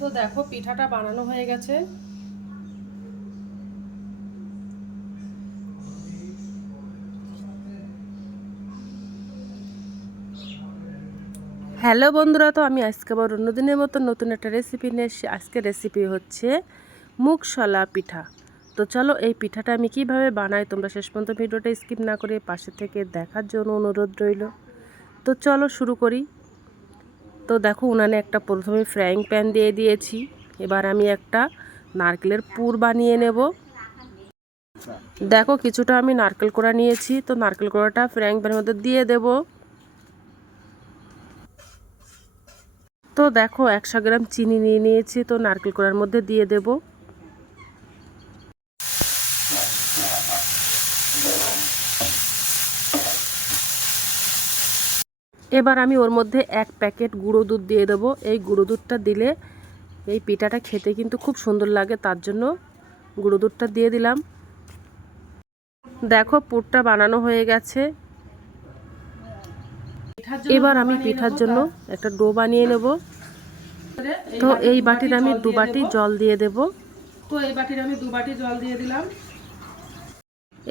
তো দেখো পিঠাটা বানানো হয়ে গেছে। হ্যালো বন্ধুরা, তো আমি আজকে আবার অন্যদিনের মতো নতুন একটা রেসিপি নিয়ে এসেছি। আজকের রেসিপি হচ্ছে মুগশলা পিঠা। তো চলো এই পিঠাটা আমি কিভাবে বানাই তোমরা শেষ পর্যন্ত ভিডিওটা স্কিপ না করে পাশে থেকে দেখার জন্য অনুরোধ রইল। তো চলো শুরু করি। তো দেখো উনানে একটা প্রথমে ফ্রাইং প্যান দিয়ে দিয়েছি। এবার আমি একটা নারকেলের পুর বানিয়ে নেব। দেখো কিছুটা আমি নারকেল কোড়া নিয়েছি, তো নারকেল কোড়াটা ফ্রাইং প্যানের মধ্যে দিয়ে দেব। তো দেখো 100 গ্রাম চিনি নিয়ে নিয়েছি, তো নারকেল কোড়ার মধ্যে দিয়ে দেব। এবার আমি ওর মধ্যে 1 প্যাকেট গুঁড়ো দুধ দিয়ে দেবো। এই গুঁড়ো দুধটা দিলে এই পিঠাটা খেতে কিন্তু খুব সুন্দর লাগে, তার জন্য গুঁড়ো দুধটা দিয়ে দিলাম। দেখো পুরটা বানানো হয়ে গেছে। এবার আমি পিঠার জন্য একটা ডো বানিয়ে নেব। তো এই বাটির আমি 2 বাটি জল দিয়ে দেব। তো এই বাটির আমি 2 বাটি জল দিয়ে দিলাম।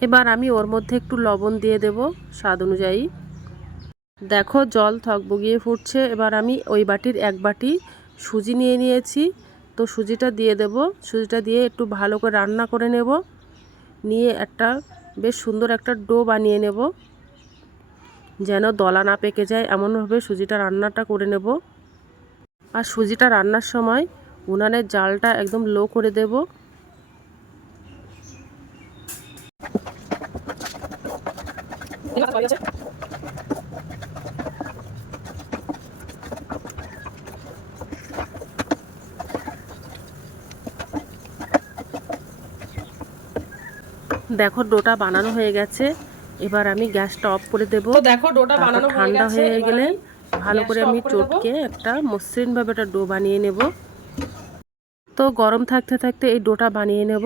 এবার আমি ওর মধ্যে একটু লবণ দিয়ে দেব স্বাদ অনুযায়ী। দেখো জল থকবগিয়ে ফুটছে। এবার আমি ওই বাটির 1 বাটি সুজি নিয়ে নিয়েছি, তো সুজিটা দিয়ে দেব। সুজিটা দিয়ে একটু ভালো করে রান্না করে নেব, নিয়ে একটা বেশ সুন্দর একটা ডো বানিয়ে নেব, যেন দলা না পেকে যায় এমনভাবে সুজিটা রান্নাটা করে নেব। আর সুজিটা রান্নার সময় উনানের জালটা একদম লো করে দেব। দেখো ডোটা বানানো হয়ে গেছে। এবার আমি গ্যাসটা অফ করে দেব। তো দেখো ডোটা বানানো হয়ে গেছে। ঠান্ডা হয়ে গেলে ভালো করে আমি চটকে একটা মসৃণ ভাবে একটা ডো বানিয়ে নেব। তো গরম থাকতে থাকতে এই ডোটা বানিয়ে নেব।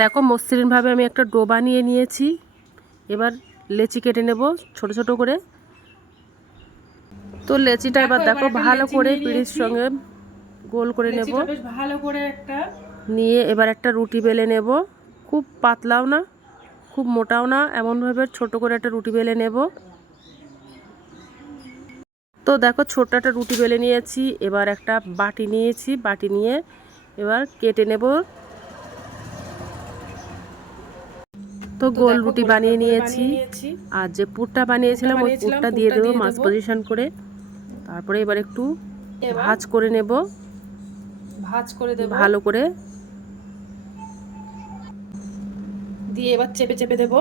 দেখো মসৃণ ভাবে আমি একটা ডো বানিয়ে নিয়েছি। এবার লেচি কেটে নেব ছোট ছোট করে। তো লেচিটা এবার দেখো ভালো করে পিঁড়ির সঙ্গে গোল করে নেব। বেশ ভালো করে একটা নিয়ে এবার একটা রুটি বেলে নেব। খুব পাতলাও না খুব মোটাও না, এমনভাবে ছোট করে একটা রুটি বেলে নেব। তো দেখো ছোট একটা রুটি বেলে নিয়েছি। এবার একটা বাটি নিয়েছি, বাটি নিয়ে এবার কেটে নেব। তো গোল রুটি বানিয়ে নিয়েছি। আর যে পুরটা বানিয়েছিলাম ওই পুরটা দিয়ে দেবো মাছ পজিশন করে। তারপরে এবার একটু ভাঁজ করে নেব, ভালো করে দিয়ে এবার চেপে চেপে দেব।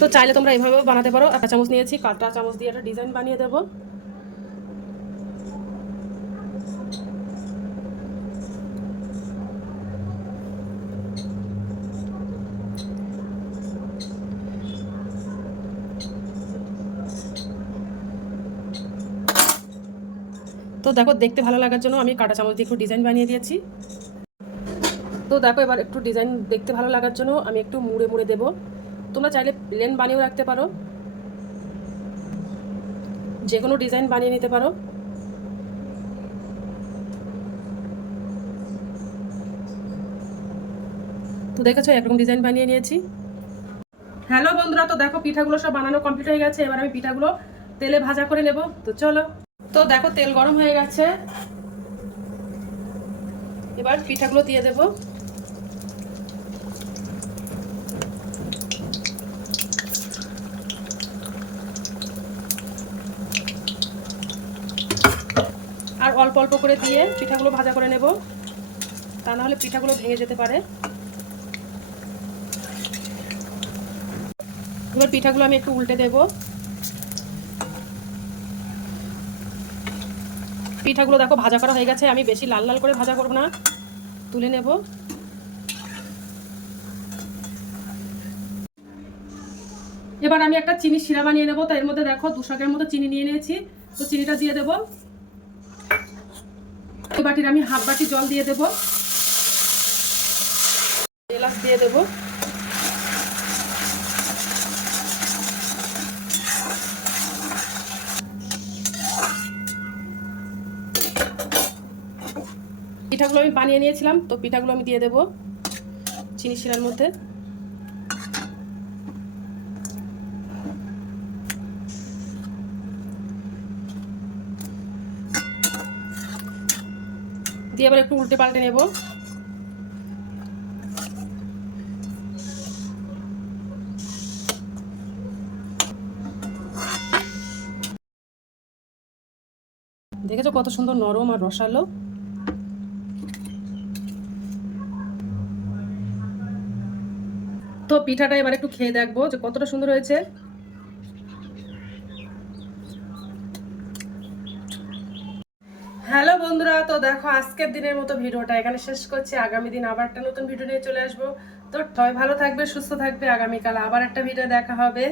তো চাইলে তোমরা এইভাবেও বানাতে পারো। একটা চামচ নিয়েছি, কাঁটা চামচ দিয়ে একটা ডিজাইন বানিয়ে দেব। তো দেখো দেখতে ভালো লাগার জন্য আমি কাঁটা চামচ দিয়ে একটু ডিজাইন বানিয়ে দিয়েছি। তো দেখো এবার একটু ডিজাইন দেখতে ভালো লাগার জন্য আমি একটু মুড়ে মুড়ে দেবো। তোমরা চাইলে প্লেন বানিয়েও রাখতে পারো, যে কোনো ডিজাইন বানিয়ে নিতে পারো। তো দেখেছো একরকম ডিজাইন বানিয়ে নিয়েছি। হ্যালো বন্ধুরা, তো দেখো পিঠাগুলো সব বানানো কমপ্লিট হয়ে গেছে। এবার আমি পিঠাগুলো তেলে ভাজা করে নেব। তো চলো। তো দেখো তেল গরম হয়ে গেছে। এবার পিঠাগুলো দিয়ে দেব। আর অল্প অল্প করে দিয়ে পিঠাগুলো ভাজা করে নেব, তা নাহলে পিঠাগুলো ভেঙে যেতে পারে। এবার পিঠাগুলো আমি একটু উল্টে দেব। পিঠাগুলো দেখো ভাজা করা হয়ে গেছে। আমি বেশি লাল লাল করে ভাজা করব না, তুলে নেব। এবার আমি একটা চিনি শিরা বানিয়ে নেব। তাই এর মধ্যে দেখো 200 গ্রাম মতো চিনি নিয়ে নিয়েছি। তো চিনিটা দিয়ে দেব। এই বাটির আমি হাফ বাটি জল দিয়ে দেব। এলাচ দিয়ে দেবো। পিঠাগুলো আমি বানিয়ে নিয়েছিলাম, তো পিঠাগুলো আমি দিয়ে দেবো চিনি শিরার মধ্যে। দিয়ে এবার একটু উল্টে পাল্টে নেব। দেখেছো কত সুন্দর নরম আর রসালো। তো পিঠাটা এবার একটু খেয়ে দেখবো যে কতটা সুন্দর হয়েছে। হ্যালো বন্ধুরা, তো দেখো আজকের দিনের মতো ভিডিওটা এখানে শেষ করছি। আগামী দিন আবার একটা নতুন ভিডিও নিয়ে চলে আসবো। তো সবাই ভালো থাকবে, সুস্থ থাকবে। আগামীকাল আবার একটা ভিডিও দেখা হবে।